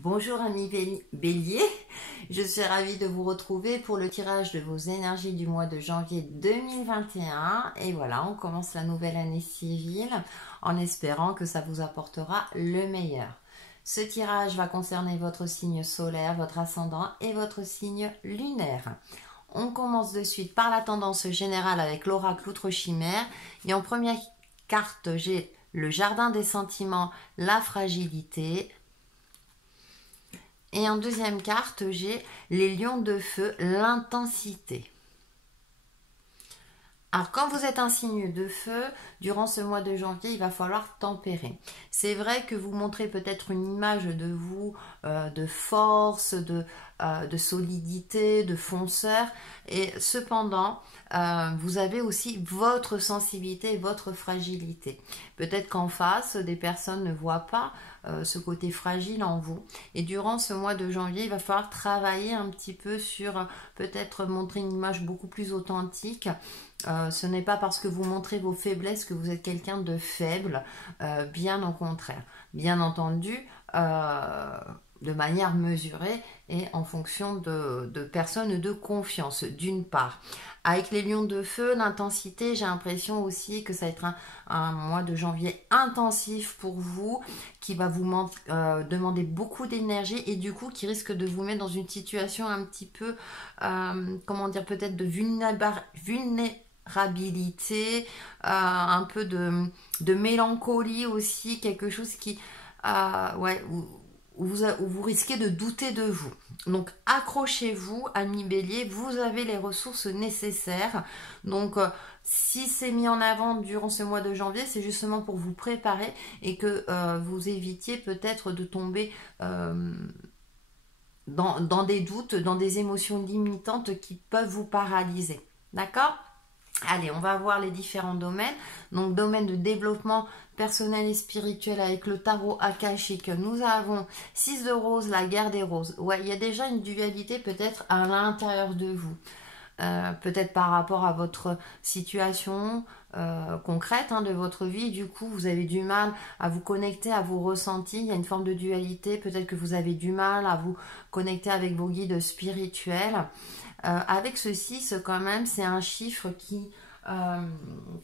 Bonjour amis Bélier, je suis ravie de vous retrouver pour le tirage de vos énergies du mois de janvier 2021. Et voilà, on commence la nouvelle année civile en espérant que ça vous apportera le meilleur. Ce tirage va concerner votre signe solaire, votre ascendant et votre signe lunaire. On commence de suite par la tendance générale avec l'oracle Outre-Chimère. Et en première carte, j'ai le jardin des sentiments, la fragilité. Et en deuxième carte, j'ai les lions de feu, l'intensité. Alors, quand vous êtes un signe de feu, durant ce mois de janvier, il va falloir tempérer. C'est vrai que vous montrez peut-être une image de vous, de force, de solidité, de fonceur. Et cependant, vous avez aussi votre sensibilité et votre fragilité. Peut-être qu'en face, des personnes ne voient pas ce côté fragile en vous. Et durant ce mois de janvier, il va falloir travailler un petit peu sur peut-être montrer une image beaucoup plus authentique. Ce n'est pas parce que vous montrez vos faiblesses que vous êtes quelqu'un de faible, bien au contraire. Bien entendu, de manière mesurée et en fonction de personnes de confiance, d'une part. Avec les lions de feu, l'intensité, j'ai l'impression aussi que ça va être un mois de janvier intensif pour vous, qui va vous demander beaucoup d'énergie et du coup qui risque de vous mettre dans une situation un petit peu, comment dire, peut-être de vulnérabilité, un peu de mélancolie aussi, quelque chose qui, ouais, où vous risquez de douter de vous. Donc accrochez-vous, amis Bélier, vous avez les ressources nécessaires. Donc si c'est mis en avant durant ce mois de janvier, c'est justement pour vous préparer et que vous évitiez peut-être de tomber dans des doutes, dans des émotions limitantes qui peuvent vous paralyser. D'accord ? Allez, on va voir les différents domaines. Donc, domaine de développement personnel et spirituel avec le tarot akashique. Nous avons 6 de rose, la guerre des roses. Ouais, il y a déjà une dualité peut-être à l'intérieur de vous. Peut-être par rapport à votre situation concrète de votre vie. Du coup, vous avez du mal à vous connecter à vos ressentis. Il y a une forme de dualité. Peut-être que vous avez du mal à vous connecter avec vos guides spirituels. Avec ce 6, quand même, c'est un chiffre qui,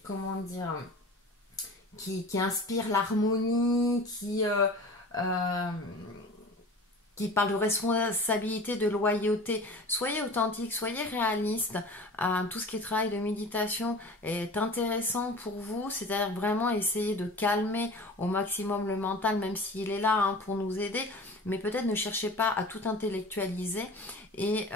comment dire, qui inspire l'harmonie, qui parle de responsabilité, de loyauté. Soyez authentique, soyez réaliste. Tout ce qui est travail de méditation est intéressant pour vous, c'est-à-dire vraiment essayer de calmer au maximum le mental, même s'il est là pour nous aider, mais peut-être ne cherchez pas à tout intellectualiser et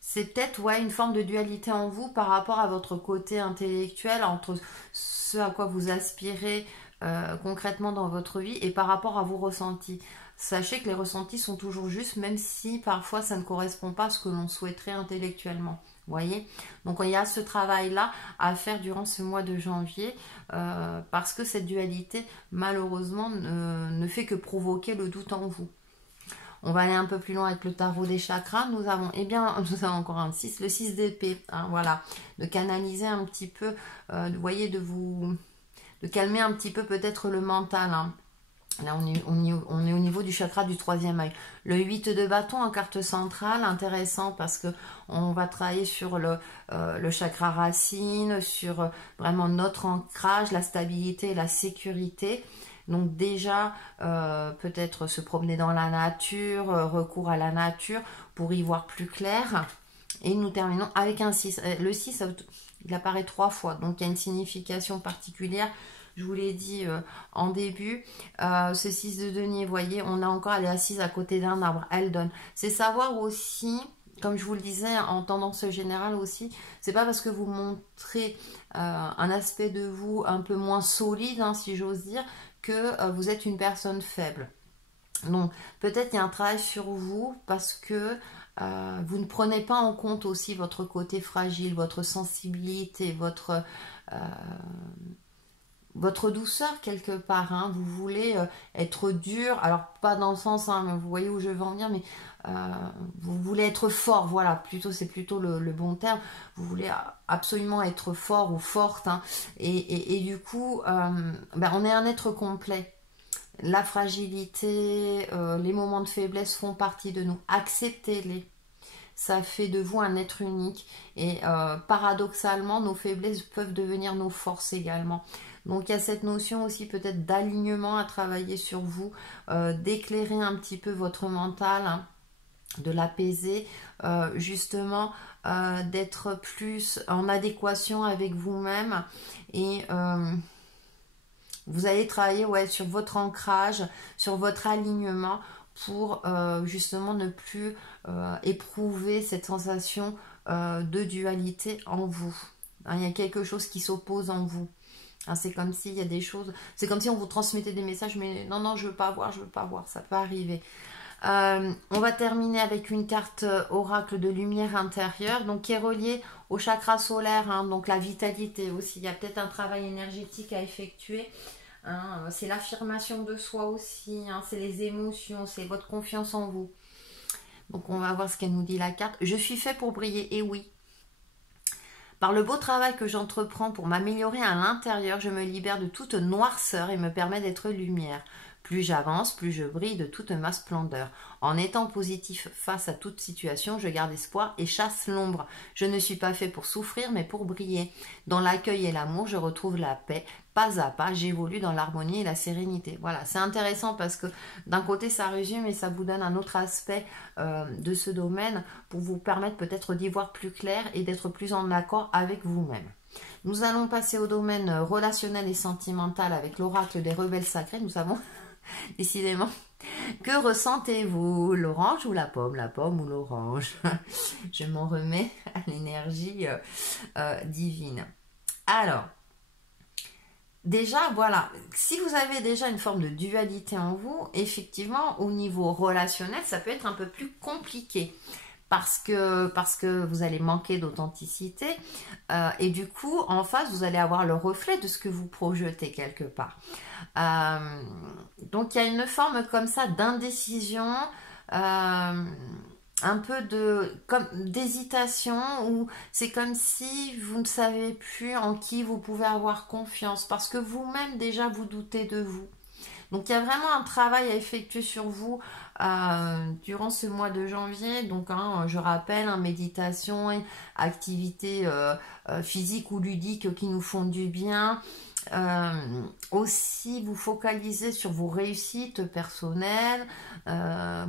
c'est peut-être une forme de dualité en vous par rapport à votre côté intellectuel, entre ce à quoi vous aspirez concrètement dans votre vie et par rapport à vos ressentis. Sachez que les ressentis sont toujours justes, même si parfois ça ne correspond pas à ce que l'on souhaiterait intellectuellement. Voyez, donc il y a ce travail-là à faire durant ce mois de janvier parce que cette dualité, malheureusement, ne fait que provoquer le doute en vous. On va aller un peu plus loin avec le tarot des chakras. Nous avons encore un 6, le 6 d'épée. Voilà, de canaliser un petit peu, vous voyez, de calmer un petit peu peut-être le mental. Là, on est au niveau du chakra du troisième œil. Le 8 de bâton en carte centrale, intéressant parce que on va travailler sur le chakra racine, sur vraiment notre ancrage, la stabilité et la sécurité. Donc déjà, peut-être se promener dans la nature, recours à la nature pour y voir plus clair. Et nous terminons avec un 6. Le 6, il apparaît 3 fois, donc il y a une signification particulière. Je vous l'ai dit en début, ce 6 de denier, vous voyez, on a encore, elle est assise à côté d'un arbre, elle donne. C'est savoir aussi, comme je vous le disais, en tendance générale aussi, c'est pas parce que vous montrez un aspect de vous un peu moins solide, si j'ose dire, que vous êtes une personne faible. Donc peut-être il y a un travail sur vous parce que vous ne prenez pas en compte aussi votre côté fragile, votre sensibilité, votre douceur quelque part. Vous voulez être dur, alors pas dans le sens, mais vous voyez où je veux en venir, mais vous voulez être fort, voilà, c'est plutôt le bon terme. Vous voulez absolument être fort ou forte, et du coup, on est un être complet. La fragilité, les moments de faiblesse font partie de nous. Acceptez-les. Ça fait de vous un être unique. Et paradoxalement, nos faiblesses peuvent devenir nos forces également. Donc il y a cette notion aussi peut-être d'alignement à travailler sur vous, d'éclairer un petit peu votre mental, hein, de l'apaiser, justement d'être plus en adéquation avec vous-même. Et vous allez travailler, ouais, sur votre ancrage, sur votre alignement pour justement ne plus éprouver cette sensation de dualité en vous. Hein, il y a quelque chose qui s'oppose en vous. Hein, c'est comme s'il y a des choses, c'est comme si on vous transmettait des messages, mais non, non, je veux pas voir, je veux pas voir, ça peut arriver. On va terminer avec une carte oracle de lumière intérieure, donc qui est reliée au chakra solaire, hein, donc la vitalité aussi. Il y a peut-être un travail énergétique à effectuer. Hein, c'est l'affirmation de soi aussi, hein, c'est les émotions, c'est votre confiance en vous. Donc on va voir ce qu'elle nous dit la carte. Je suis fait pour briller, et oui. Par le beau travail que j'entreprends pour m'améliorer à l'intérieur, je me libère de toute noirceur et me permets d'être lumière. Plus j'avance, plus je brille de toute ma splendeur. En étant positif face à toute situation, je garde espoir et chasse l'ombre. Je ne suis pas fait pour souffrir, mais pour briller. Dans l'accueil et l'amour, je retrouve la paix. Pas à pas, j'évolue dans l'harmonie et la sérénité. Voilà, c'est intéressant parce que d'un côté, ça résume et ça vous donne un autre aspect de ce domaine pour vous permettre peut-être d'y voir plus clair et d'être plus en accord avec vous-même. Nous allons passer au domaine relationnel et sentimental avec l'oracle des rebelles sacrés. Nous avons décidément, que ressentez-vous? L'orange ou la pomme ou l'orange? Je m'en remets à l'énergie divine. Alors, déjà, voilà, si vous avez déjà une forme de dualité en vous, effectivement, au niveau relationnel, ça peut être un peu plus compliqué. Parce que vous allez manquer d'authenticité et du coup en face vous allez avoir le reflet de ce que vous projetez quelque part. Donc il y a une forme comme ça d'indécision, un peu d'hésitation, où c'est comme si vous ne savez plus en qui vous pouvez avoir confiance parce que vous-même déjà vous doutez de vous. Donc il y a vraiment un travail à effectuer sur vous durant ce mois de janvier. Donc hein, je rappelle, hein, méditation, activités physiques ou ludiques qui nous font du bien. Aussi vous focaliser sur vos réussites personnelles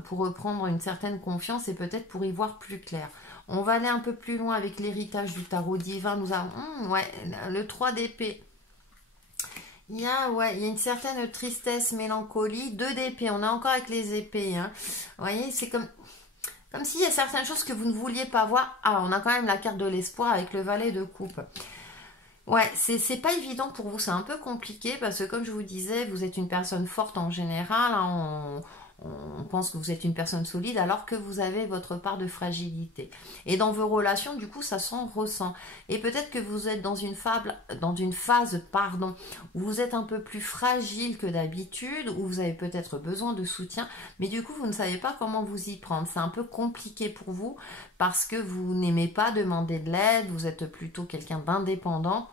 pour reprendre une certaine confiance et peut-être pour y voir plus clair. On va aller un peu plus loin avec l'héritage du tarot divin. Nous avons ouais, le 3 d'épée. Il y a une certaine tristesse, mélancolie, 2 d'épée, on est encore avec les épées. Hein. Vous voyez, c'est comme s'il y a certaines choses que vous ne vouliez pas voir. Ah, on a quand même la carte de l'espoir avec le valet de coupe. Ouais, c'est pas évident pour vous, c'est un peu compliqué parce que comme je vous disais, vous êtes une personne forte en général, hein, on pense que vous êtes une personne solide alors que vous avez votre part de fragilité. Et dans vos relations, du coup, ça s'en ressent. Et peut-être que vous êtes dans une phase, où vous êtes un peu plus fragile que d'habitude, où vous avez peut-être besoin de soutien, mais du coup, vous ne savez pas comment vous y prendre. C'est un peu compliqué pour vous parce que vous n'aimez pas demander de l'aide, vous êtes plutôt quelqu'un d'indépendant.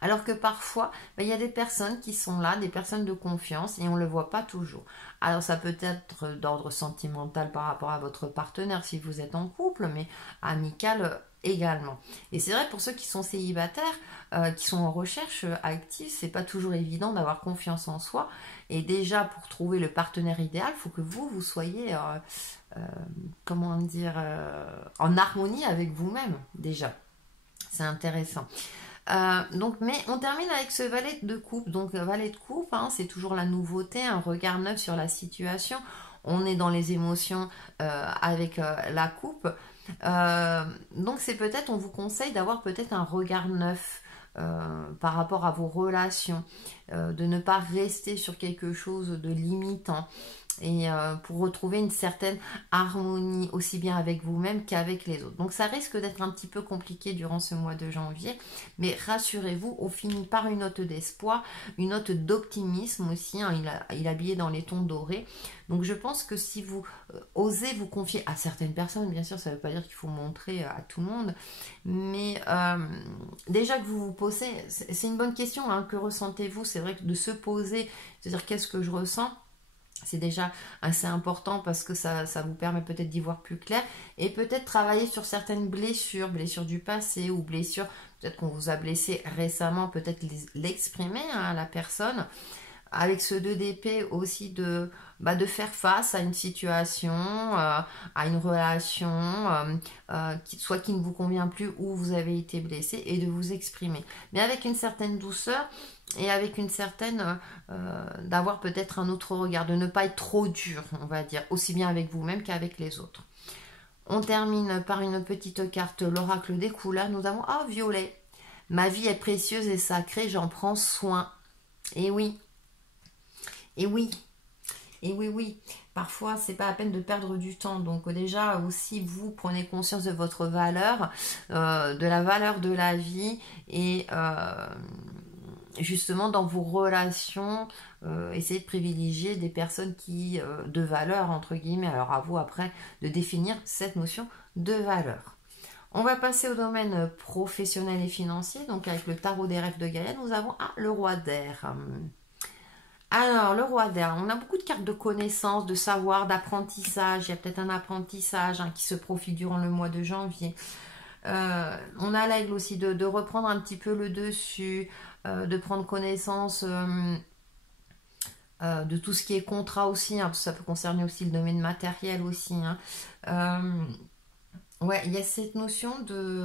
Alors que parfois, il y a des personnes qui sont là, des personnes de confiance, et on ne le voit pas toujours. Alors ça peut être d'ordre sentimental par rapport à votre partenaire si vous êtes en couple, mais amical également. Et c'est vrai pour ceux qui sont célibataires, qui sont en recherche active, c'est pas toujours évident d'avoir confiance en soi. Et déjà, pour trouver le partenaire idéal, il faut que vous soyez, comment dire, en harmonie avec vous-même, déjà. C'est intéressant. Donc, mais on termine avec ce valet de coupe. Donc valet de coupe, hein, c'est toujours la nouveauté, un regard neuf sur la situation. On est dans les émotions avec la coupe. Donc c'est peut-être, on vous conseille d'avoir peut-être un regard neuf par rapport à vos relations, de ne pas rester sur quelque chose de limitant. et pour retrouver une certaine harmonie aussi bien avec vous-même qu'avec les autres. Donc ça risque d'être un petit peu compliqué durant ce mois de janvier, mais rassurez-vous, on finit par une note d'espoir, une note d'optimisme aussi, hein, il est habillé dans les tons dorés. Donc je pense que si vous osez vous confier à certaines personnes, bien sûr ça ne veut pas dire qu'il faut montrer à tout le monde, mais déjà que vous vous posez, c'est une bonne question, hein, que ressentez-vous? C'est vrai que de se poser, c'est-à-dire qu'est-ce que je ressens? C'est déjà assez important parce que ça vous permet peut-être d'y voir plus clair et peut-être travailler sur certaines blessures, blessures du passé ou blessures, peut-être qu'on vous a blessé récemment, peut-être l'exprimer hein, à la personne. Avec ce 2 d'épée aussi de faire face à une situation, à une relation, soit qui ne vous convient plus ou vous avez été blessé et de vous exprimer. Mais avec une certaine douceur et avec une certaine d'avoir peut-être un autre regard, de ne pas être trop dur, on va dire, aussi bien avec vous-même qu'avec les autres. On termine par une petite carte, l'oracle des couleurs. Nous avons violet. Ma vie est précieuse et sacrée, j'en prends soin. Et oui. Et oui, et oui, oui, parfois c'est pas la peine de perdre du temps. Donc déjà aussi vous prenez conscience de votre valeur, de la valeur de la vie et justement dans vos relations, essayez de privilégier des personnes qui de valeur entre guillemets. Alors à vous après de définir cette notion de valeur. On va passer au domaine professionnel et financier. Donc avec le tarot des rêves de Gaïa, nous avons le roi d'air. Alors, le roi d'air, on a beaucoup de cartes de connaissances, de savoir, d'apprentissage. Il y a peut-être un apprentissage hein, qui se profile durant le mois de janvier. On a l'aigle aussi de reprendre un petit peu le dessus, de prendre connaissance de tout ce qui est contrat aussi, hein, parce que ça peut concerner aussi le domaine matériel aussi. Hein. Ouais, il y a cette notion de...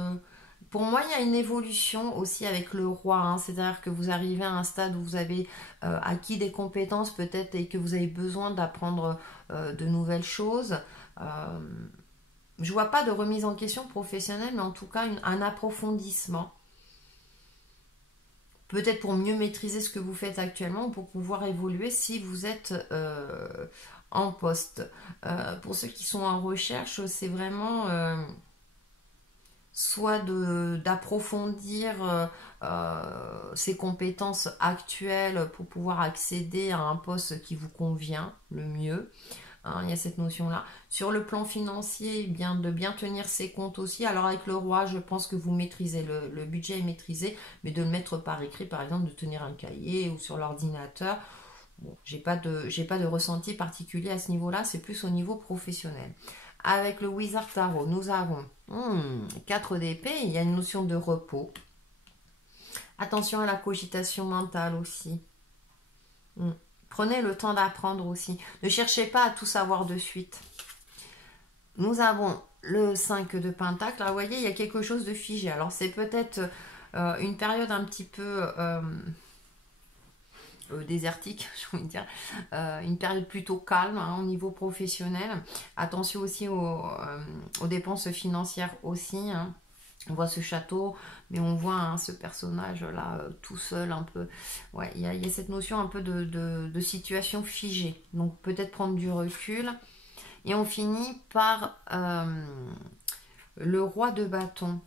Pour moi, il y a une évolution aussi avec le roi, hein. C'est-à-dire que vous arrivez à un stade où vous avez acquis des compétences peut-être et que vous avez besoin d'apprendre de nouvelles choses. Je vois pas de remise en question professionnelle, mais en tout cas un approfondissement. Peut-être pour mieux maîtriser ce que vous faites actuellement ou pour pouvoir évoluer si vous êtes en poste. Pour ceux qui sont en recherche, c'est vraiment... soit d'approfondir ses compétences actuelles pour pouvoir accéder à un poste qui vous convient le mieux. Hein, il y a cette notion-là. Sur le plan financier, de bien tenir ses comptes aussi. Alors avec le roi, je pense que vous maîtrisez, le budget est maîtrisé, mais de le mettre par écrit, par exemple, de tenir un cahier ou sur l'ordinateur. Bon, j'ai pas de ressenti particulier à ce niveau-là, c'est plus au niveau professionnel. Avec le Wizard Tarot, nous avons 4 d'épée, il y a une notion de repos. Attention à la cogitation mentale aussi. Prenez le temps d'apprendre aussi. Ne cherchez pas à tout savoir de suite. Nous avons le 5 de Pentacle. Là, vous voyez, il y a quelque chose de figé. Alors, c'est peut-être une période un petit peu... désertique, je veux dire, une période plutôt calme hein, au niveau professionnel. Attention aussi aux dépenses financières aussi. Hein. On voit ce château, mais on voit hein, ce personnage-là tout seul un peu. Ouais, il y a cette notion un peu de situation figée. Donc peut-être prendre du recul. Et on finit par le roi de bâton.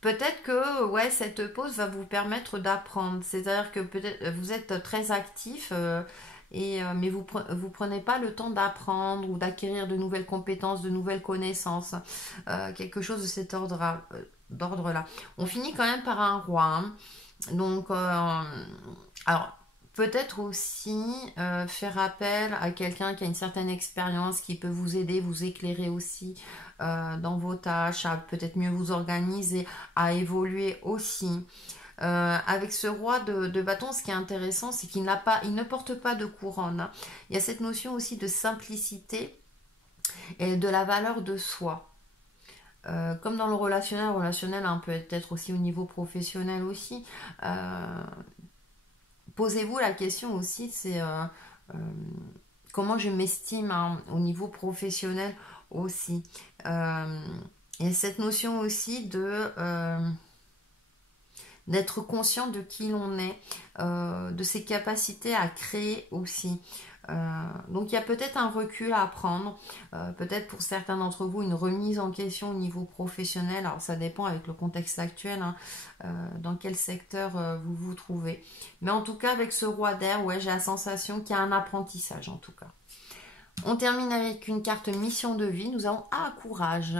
Peut-être que ouais, cette pause va vous permettre d'apprendre. C'est-à-dire que peut-être vous êtes très actif, mais vous prenez pas le temps d'apprendre ou d'acquérir de nouvelles compétences, de nouvelles connaissances. Quelque chose de cet ordre-là. On finit quand même par un roi. Hein. Donc, alors, peut-être aussi faire appel à quelqu'un qui a une certaine expérience, qui peut vous aider, vous éclairer aussi dans vos tâches, à peut-être mieux vous organiser, à évoluer aussi. Avec ce roi de bâton, ce qui est intéressant, c'est qu'il ne porte pas de couronne. Hein. Il y a cette notion aussi de simplicité et de la valeur de soi. Comme dans le relationnel hein, peut être aussi au niveau professionnel aussi. Posez-vous la question aussi, c'est comment je m'estime hein, au niveau professionnel aussi. Il y a cette notion aussi d'être conscient de qui l'on est, de ses capacités à créer aussi. Donc il y a peut-être un recul à prendre, peut-être pour certains d'entre vous une remise en question au niveau professionnel. Alors ça dépend avec le contexte actuel, hein, dans quel secteur vous vous trouvez. Mais en tout cas avec ce roi d'air, ouais, j'ai la sensation qu'il y a un apprentissage en tout cas. On termine avec une carte mission de vie. Nous avons courage.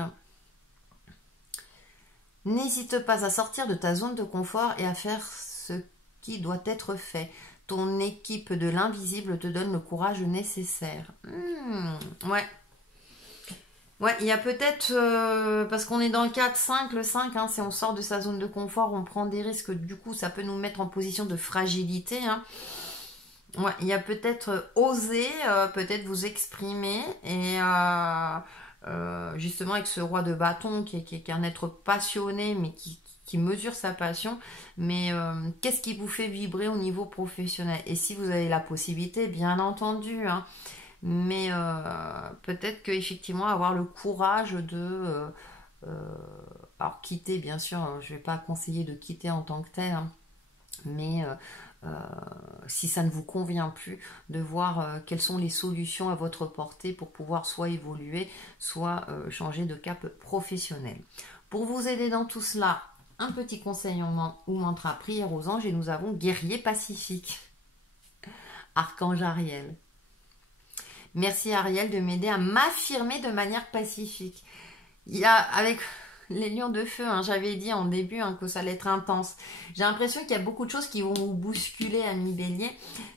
N'hésite pas à sortir de ta zone de confort et à faire ce qui doit être fait. Ton équipe de l'invisible te donne le courage nécessaire. Ouais. Ouais, il y a peut-être, parce qu'on est dans le 4-5, le 5, hein, si on sort de sa zone de confort, on prend des risques, du coup ça peut nous mettre en position de fragilité. Hein. Ouais, il y a peut-être oser, peut-être vous exprimer, et justement avec ce roi de bâton qui est un être passionné, mais qui mesure sa passion, mais qu'est-ce qui vous fait vibrer au niveau professionnel? Et si vous avez la possibilité, bien entendu, hein, mais peut-être qu'effectivement avoir le courage de alors quitter, bien sûr, je ne vais pas conseiller de quitter en tant que tel, hein, mais si ça ne vous convient plus, de voir quelles sont les solutions à votre portée pour pouvoir soit évoluer, soit changer de cap professionnel. Pour vous aider dans tout cela, un petit conseil ou mantra, prière aux anges, et nous avons guerrier pacifique. Archange Ariel. Merci Ariel de m'aider à m'affirmer de manière pacifique. Il y a, avec les lions de feu, hein, j'avais dit en début que ça allait être intense. J'ai l'impression qu'il y a beaucoup de choses qui vont vous bousculer, amis bélier.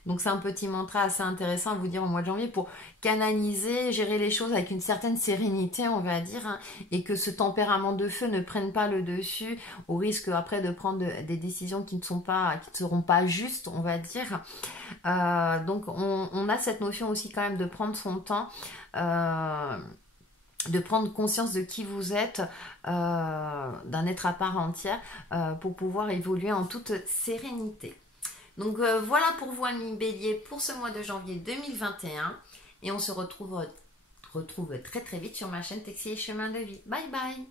Donc c'est un petit mantra assez intéressant à vous dire au mois de janvier pour canaliser, gérer les choses avec une certaine sérénité, on va dire, hein, et que ce tempérament de feu ne prenne pas le dessus, au risque après de prendre des décisions qui ne seront pas justes, on va dire. Donc on a cette notion aussi quand même de prendre son temps, de prendre conscience de qui vous êtes, d'un être à part entière, pour pouvoir évoluer en toute sérénité. Donc voilà pour vous, amis bélier, pour ce mois de janvier 2021. Et on se retrouve très très vite sur ma chaîne Texi et Chemin de Vie. Bye bye.